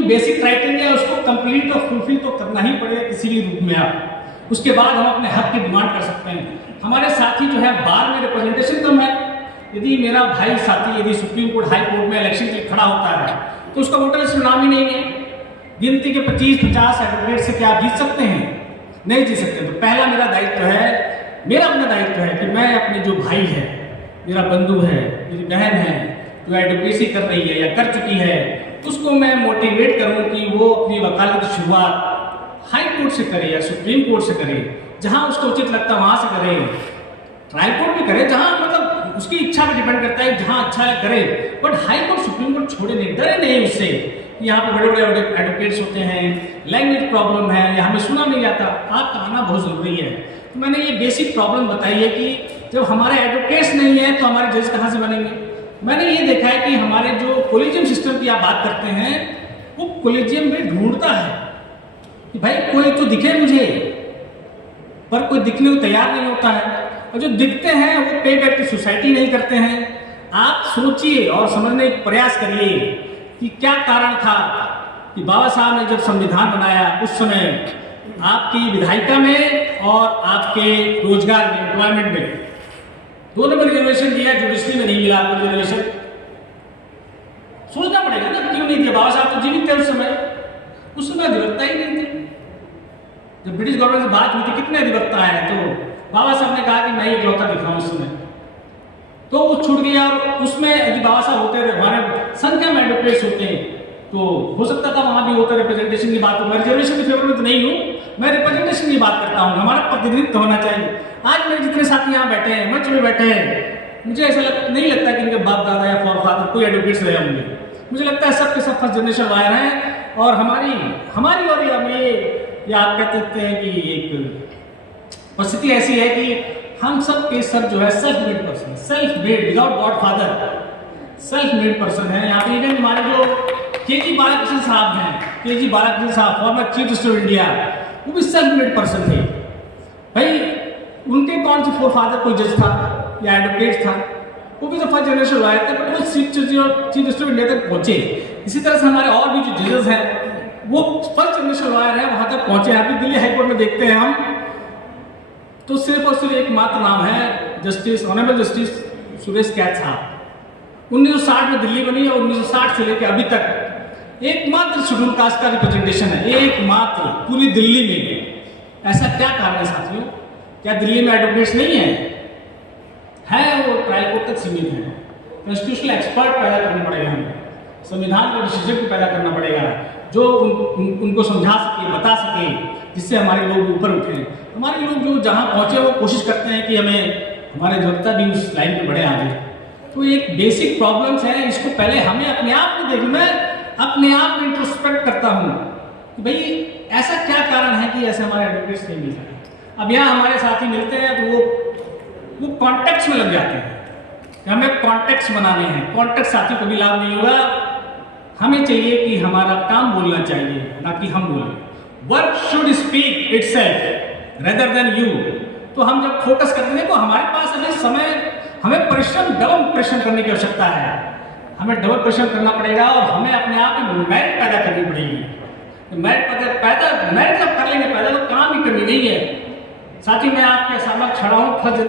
जो basic criteria है उसको कंप्लीट और फुलफिल तो करना ही पड़ेगा किसी भी रूप में आप। उसके बाद हम अपने हक की डिमांड कर सकते हैं। हमारे साथी जो है बार में रिप्रेजेंटेशन कम है। यदि मेरा भाई साथी यदि सुप्रीम कोर्ट हाई कोर्ट में इलेक्शन के लिए खड़ा होता है तो उसका वोटर लिस्ट में नाम ही नहीं है। गिनती के 25-50 एडवोकेट से क्या आप जीत सकते हैं? नहीं जीत सकते। तो पहला मेरा दायित्व है, मेरा अपना दायित्व है कि मैं अपने जो भाई है, मेरा बंधु है, मेरी बहन है जो एडवोकेसी कर रही है या कर चुकी है, उसको मैं मोटिवेट करूं कि वो अपनी वकालत की शुरुआत हाई कोर्ट से करे या सुप्रीम कोर्ट से करे, जहां उसको उचित लगता है वहां से करे। ट्रायल कोर्ट भी करे, जहां मतलब उसकी इच्छा पर डिपेंड करता है, जहां अच्छा है करे, but high court supreme court छोड़े नहीं, डरे नहीं उससे। यहाँ पे बड़े बड़े एडवोकेट्स होते हैं, लैंग्वेज प्रॉब्लम है या हमें सुना नहीं जाता, आपका आना बहुत जरूरी है। तो मैंने ये बेसिक प्रॉब्लम बताई है कि जब हमारे एडवोकेट्स नहीं है तो हमारे जज कहाँ से बनेंगे। मैंने ये देखा है कि हमारे जो कोलिजियम सिस्टम की आप बात करते हैं, वो कोलिजियम में ढूंढता है कि भाई कोई तो दिखे मुझे, पर कोई दिखने को तैयार नहीं होता है। और जो दिखते हैं वो पे बैक की सोसाइटी नहीं करते हैं। आप सोचिए और समझने का प्रयास करिए कि क्या कारण था कि बाबा साहब ने जब संविधान बनाया उस समय आपकी विधायिका में और आपके रोजगार में, एम्प्लॉयमेंट में दोनों में रिजर्वेशन दिया, जुडिशरी में नहीं मिला आपको रिजर्वेशन। सोचना पड़ेगा ना क्यों नहीं दिया। बाबा साहब तो जीवित थे उस समय अधिवक्ता ही नहीं थे। जब ब्रिटिश गवर्नमेंट से बात हुई थी कितने अधिवक्ता है, तो बाबा साहब ने कहा कि मैं इकलौता दिख रहा हूं उस समय, तो वो छूट गया। और उसमें यदि बाबा साहब होते थे, हमारे संख्या में एडवोकेट्स होते हैं, तो हो सकता था वहां भी होता रिप्रेजेंटेशन की बात हो। मैं रिजर्वेशन के फेवर में तो नहीं हूँ, मैं रिप्रेजेंटेशन की बात करता हूँ। हमारा प्रतिनिधित्व होना चाहिए। आज मेरे जितने साथी यहाँ बैठे हैं, मंच में बैठे हैं, मुझे ऐसा नहीं लगता कि इनके बाप दादा या फॉरफादर कोई एडवोकेट्स रहे होंगे। मुझे लगता है सबके सब फर्स्ट जनरेशन वायर हैं। और हमारी और ये आप कहते हैं कि एक परिस्थिति ऐसी है कि हम सब के सब जो है self made person, self made without God father, self made person है। यहाँ पे इवन हमारे जो के.जी. बालाकृष्ण साहब हैं, के.जी. बालाकृष्ण साहब former chief justice of India, वो भी सेल्फ मेड पर्सन थे। भाई उनके कौन से फोर फादर कोई जज था या एडवोकेट था, वो भी तो फर्स्ट जनरेशन आए थे, बट वो चीफ जस्टिस ऑफ इंडिया तक पहुंचे। इसी तरह से हमारे और भी जो जजेस हैं वो फर्स्ट जनरेशन लॉयर है, वहां तक पहुंचे। अभी दिल्ली हाईकोर्ट में देखते हैं हम, तो सिर्फ और सिर्फ एक मात्र नाम है, justice honourable justice Suresh Kait साहब। 1960 में दिल्ली बनी और 1960 से लेकर अभी तक एकमात्र शेड्यूल कास्ट का रिप्रेजेंटेशन है, एकमात्र पूरी दिल्ली में। ऐसा क्या कारण है साथियों? क्या दिल्ली में एडवोकेट्स नहीं है? वो ट्रायल कोर्ट तक सीमित है। कॉन्स्टिट्यूशनल एक्सपर्ट पैदा करना पड़ेगा हमें, संविधान के विशेषज्ञ पैदा करना पड़ेगा जो उनको समझा सके, बता सके, जिससे हमारे लोग ऊपर उठे। हमारे लोग जो जहाँ पहुँचे वो कोशिश करते हैं कि हमारे अधिवक्ता भी उस लाइन पे बढ़े आगे। तो एक बेसिक प्रॉब्लम्स है, इसको पहले हमें अपने आप में देखना। मैं अपने आप में इंट्रोस्पेक्ट करता हूँ कि भाई ऐसा क्या कारण है कि ऐसे हमारे एडवोकेट्स नहीं मिल रहे। अब यहाँ हमारे साथी मिलते हैं तो वो कॉन्टेक्ट्स में लग जाते हैं कि हमें कॉन्टेक्ट्स बनाने हैं। कॉन्टेक्ट साथी को भी लाभ नहीं होगा। हमें चाहिए कि हमारा काम बोलना चाहिए, ना कि हम बोलें। Work should speak itself rather than you. तो हम जब फोकस करते हैं तो हमारे पास अभी समय, हमें डबल परिश्रम करने की आवश्यकता है। हमें डबल परिश्रम करना पड़ेगा और हमें अपने आप में मेरिट पैदा करनी पड़ेगी। मेरिट जब कर लेंगे पैदा तो काम ही करनी नहीं है। साथ ही मैं आपके सामने खड़ा हूँ।